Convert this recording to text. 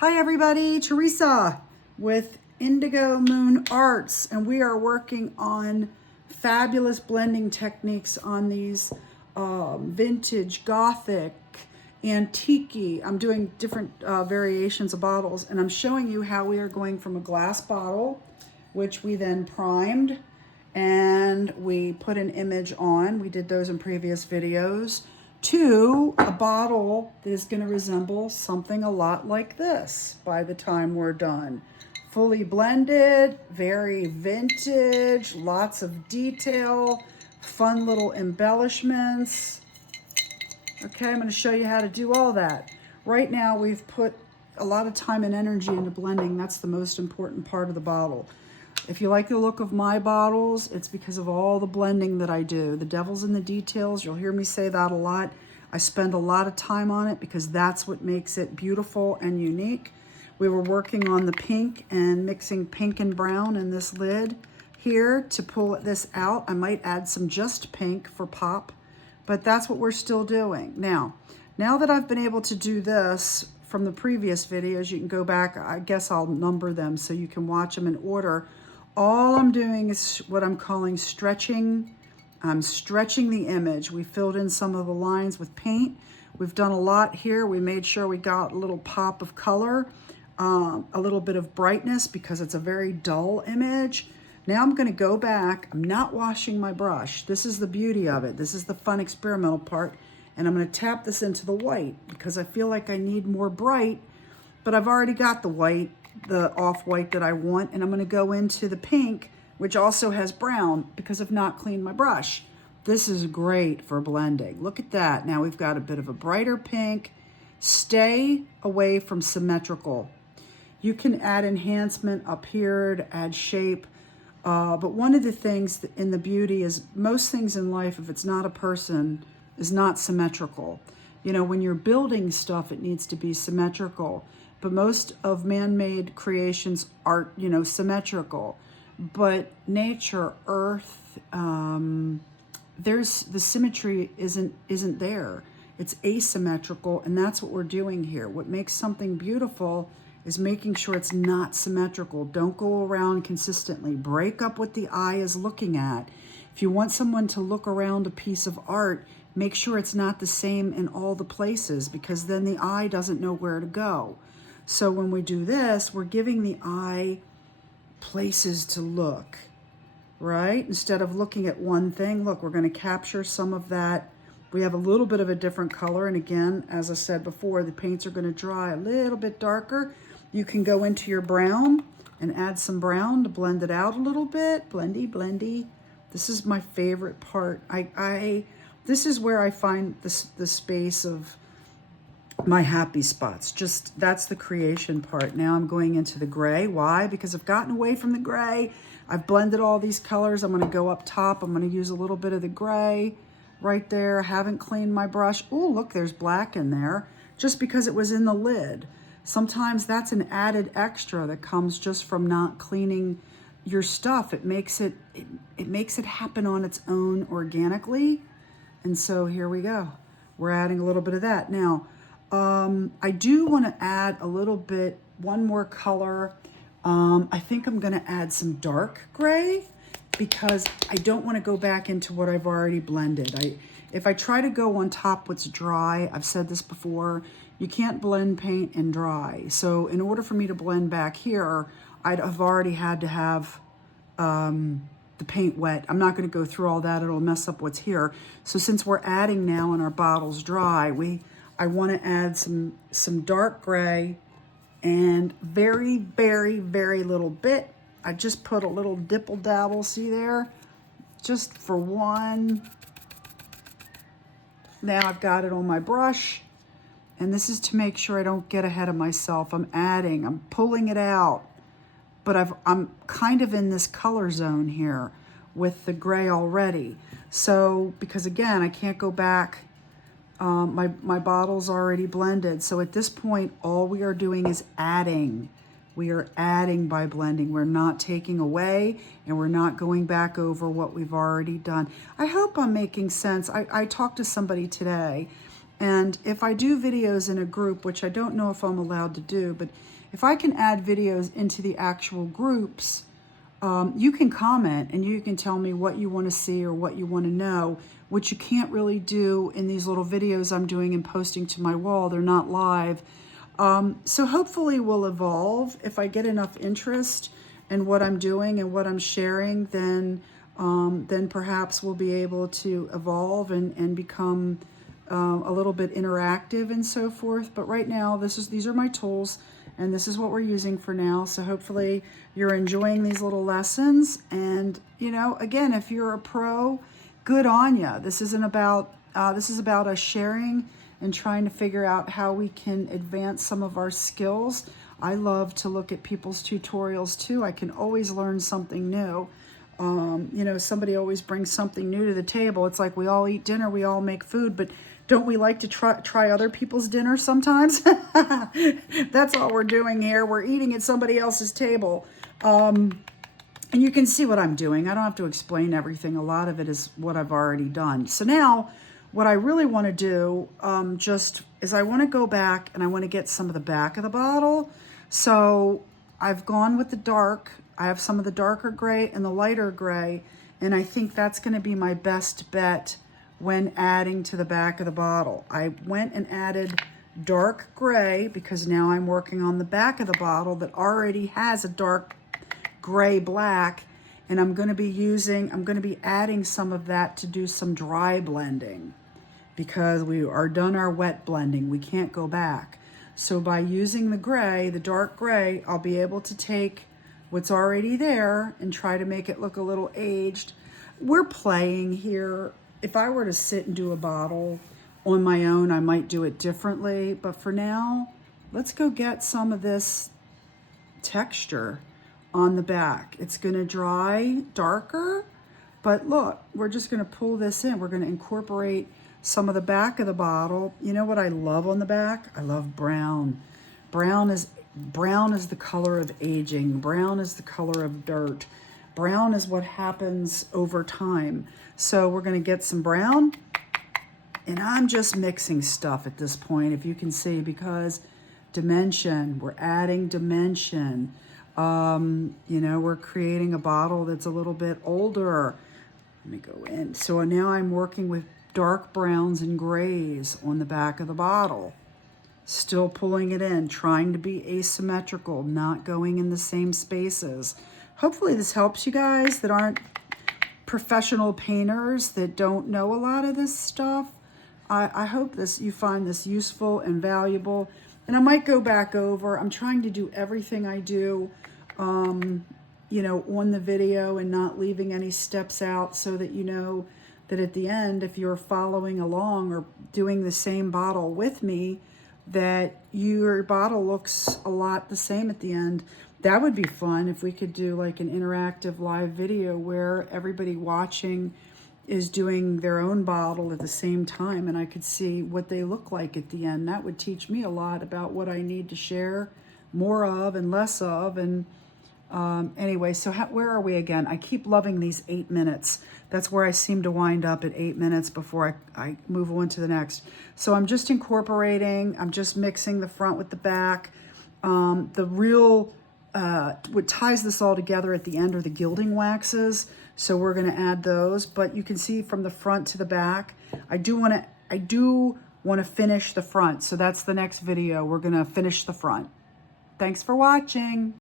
Hi everybody, Teresa with Indigo Moon Arts, and we are working on fabulous blending techniques on these vintage, gothic, antique. I'm doing different variations of bottles, and I'm showing you how we are going from a glass bottle, which we then primed, and we put an image on. We did those in previous videos, to a bottle that is going to resemble something a lot like this by the time we're done. Fully blended, very vintage, lots of detail, fun little embellishments. Okay, I'm going to show you how to do all that. Right now we've put a lot of time and energy into blending. That's the most important part of the bottle. If you like the look of my bottles, it's because of all the blending that I do. The devil's in the details. You'll hear me say that a lot. I spend a lot of time on it because that's what makes it beautiful and unique. We were working on the pink and mixing pink and brown in this lid here to pull this out. I might add some just pink for pop, but that's what we're still doing. Now that I've been able to do this from the previous videos, you can go back. I guess I'll number them so you can watch them in order. All I'm doing is what I'm calling stretching. I'm stretching the image. We filled in some of the lines with paint. We've done a lot here. We made sure we got a little pop of color, a little bit of brightness because it's a very dull image. Now I'm going to go back. I'm not washing my brush. This is the beauty of it. This is the fun experimental part. And I'm going to tap this into the white because I feel like I need more bright, but I've already got the white, the off-white that I want, and I'm going to go into the pink, which also has brown because I've not cleaned my brush. This is great for blending. Look at that. Now we've got a bit of a brighter pink. Stay away from symmetrical. You can add enhancement up here to add shape, but one of the things in the beauty is most things in life, if it's not a person, is not symmetrical. You know, when you're building stuff, it needs to be symmetrical. But most of man-made creations are, you know, symmetrical. But nature, earth, there's the symmetry isn't there. It's asymmetrical, and that's what we're doing here. What makes something beautiful is making sure it's not symmetrical. Don't go around consistently. Break up what the eye is looking at. If you want someone to look around a piece of art, make sure it's not the same in all the places, because then the eye doesn't know where to go. So when we do this, we're giving the eye places to look, right? Instead of looking at one thing, look, we're going to capture some of that. We have a little bit of a different color. And again, as I said before, the paints are going to dry a little bit darker. You can go into your brown and add some brown to blend it out a little bit. Blendy, blendy. This is my favorite part. This is where I find the space of my happy spots. Just that's the creation part. Now I'm going into the gray. Why? Because I've gotten away from the gray. I've blended all these colors. I'm going to go up top. I'm going to use a little bit of the gray right there. Haven't cleaned my brush. Oh, look, there's black in there just because it was in the lid. Sometimes that's an added extra that comes just from not cleaning your stuff. It makes it happen on its own organically. And so here we go. We're adding a little bit of that. Now, I do want to add a little bit, one more color. I think I'm going to add some dark gray because I don't want to go back into what I've already blended. If I try to go on top what's dry, I've said this before, you can't blend paint and dry. So in order for me to blend back here, I'd have already had to have the paint wet. I'm not going to go through all that. It'll mess up what's here. So since we're adding now and our bottle's dry, I want to add some dark gray and very, very, very little bit. I just put a little dipple dabble, see there? Just for one. Now I've got it on my brush. And this is to make sure I don't get ahead of myself. I'm pulling it out. But I'm kind of in this color zone here with the gray already. So, because again, I can't go back. My bottle's already blended. So at this point, all we are doing is adding. We are adding by blending. We're not taking away, and we're not going back over what we've already done. I hope I'm making sense. I talked to somebody today, And if I do videos in a group, which I don't know if I'm allowed to do, but if I can add videos into the actual groups, you can comment and you can tell me what you want to see or what you want to know, which you can't really do in these little videos I'm doing and posting to my wall. They're not live. So hopefully we'll evolve. If I get enough interest in what I'm doing and what I'm sharing, then perhaps we'll be able to evolve and become a little bit interactive and so forth. But right now, these are my tools, and this is what we're using for now. So hopefully you're enjoying these little lessons. And you know, again, if you're a pro, good on ya. This is about us sharing and trying to figure out how we can advance some of our skills. I love to look at people's tutorials too. I can always learn something new. You know, somebody always brings something new to the table. It's like we all eat dinner, we all make food, but don't we like to try other people's dinner sometimes? That's all we're doing here. We're eating at somebody else's table. And you can see what I'm doing. I don't have to explain everything. A lot of it is what I've already done. So now what I really want to do just is I want to go back and I want to get some of the back of the bottle. So I've gone with the dark. I have some of the darker gray and the lighter gray, and I think that's going to be my best bet when adding to the back of the bottle. I went and added dark gray because now I'm working on the back of the bottle that already has a dark gray black, and I'm going to be adding some of that to do some dry blending because we are done our wet blending. We can't go back. So by using the gray, the dark gray, I'll be able to take what's already there and try to make it look a little aged. We're playing here. If I were to sit and do a bottle on my own, I might do it differently. But for now, let's go get some of this texture on the back. It's gonna dry darker, but look, we're just gonna pull this in. We're gonna incorporate some of the back of the bottle. You know what I love on the back? I love brown. Brown is the color of aging. Brown is the color of dirt. Brown is what happens over time. So we're going to get some brown, and I'm just mixing stuff at this point, if you can see, because dimension, we're adding dimension. You know, we're creating a bottle that's a little bit older. Let me go in. So now I'm working with dark browns and grays on the back of the bottle. Still pulling it in, trying to be asymmetrical, not going in the same spaces. Hopefully this helps you guys that aren't professional painters, that don't know a lot of this stuff. I hope you find this useful and valuable. And I might go back over. I'm trying to do everything I do, you know, on the video and not leaving any steps out so that you know that at the end, if you're following along or doing the same bottle with me, that your bottle looks a lot the same at the end. That would be fun if we could do like an interactive live video where everybody watching is doing their own bottle at the same time and I could see what they look like at the end. That would teach me a lot about what I need to share more of and less of. And anyway, so where are we again? I keep loving these 8 minutes. That's where I seem to wind up at 8 minutes before I move on to the next. So I'm just incorporating, I'm just mixing the front with the back. What ties this all together at the end are the gilding waxes. So we're gonna add those, but you can see from the front to the back, I do wanna finish the front. So that's the next video. We're gonna finish the front. Thanks for watching.